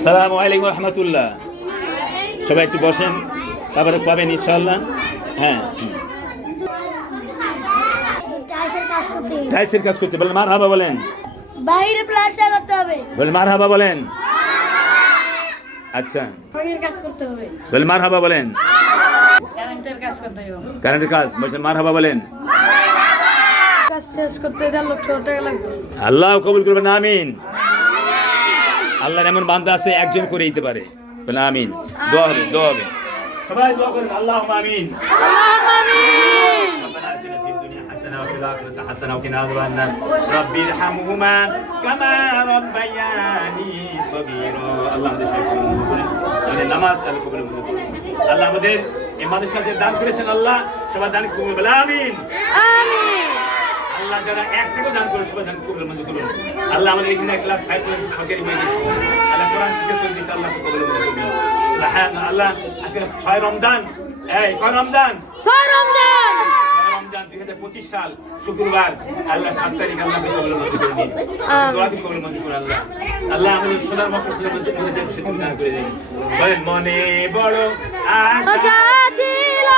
আসসালামু আলাইকুম রহমতুল্লাহ। সবাই একটু বসেন, তারপরে পাবেন ইনশাআল্লাহ। হ্যাঁ, টাইলসের কাজ করতে বলেন, মারহাবা বলেন। বাইরে প্লাস্টার করতে হবে, বলেন মারহাবা বলেন। আচ্ছা, রঙের কাজ করতে হবে, বলেন মারহাবা বলেন। কারেন্টের কাজ করতে হবে, কারেন্টের কাজ বলছেন, মারহাবা বলেন। কাজ শেষ করতে 1.5 লক্ষ টাকা লাগবে। আল্লাহ কবুল করবেন, আমিন। আল্লাহর এমন বান্দা আছে একজন করে দিতে পারে, বলেন আমিন। দোয়া হবে, দোয়া হবে, সবাই দোয়া করেন, আল্লাহুম্মা আমিন। আল্লাহুম্মা আমিন। ربنا آتنا في الدنيا حسنة وفي الآخرة حسنة وقنا عذاب النار رب ارحمهما كما ربياني صغيرا আল্লাহ আমাদের আমাদের নামাজ আল্লাহ কবুল করুন। আল্লাহ আমাদের এই মাদ্রাসাতে দান করেছেন, আল্লাহ সবার দান কবুল বলে আমিন আমিন। আল্লাহ যারা এক থেকে দান করে সবার দান কবুল মঞ্জুর করুন। আল্লাহ আমাদের এখানে ক্লাস 5 পর্যন্ত সরকারি বই দিয়েছে, আল্লাহ কোরআন শিক্ষা চলতেছে, আল্লাহ কবুল মঞ্জুর করুন। সুবহানাল্লাহ। আজকে 6 রমজান, এই কয় রমজান? 6 রমজান। 2025 সাল শুক্রবার, আল্লাহ 7 তারিখ, আল্লাহ কবুল মঞ্জুর করে দিন। দোয়া কবুল মঞ্জুর করুন আল্লাহ। আল্লাহ আমাদের সোনার মকসদের মধ্যে সেতু দান করে দিন। বলেন মনে বড় আশা ছিল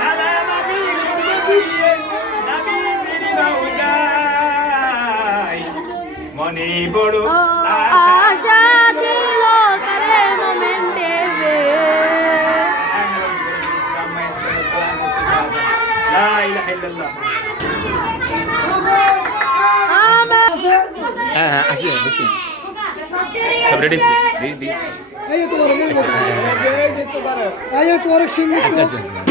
সালাম আমি নবীয়ে নবীজির রওজায়, মনে বড় আশা ছিল তারে মোমেন্ট দেবে। লা ইলাহা ইল্লাল্লাহ। হ্যাঁ, আসি আসি, সব রেডি আছে। এই তো বড়, এই তো বড়, এই তো বড়, এই তো বড়।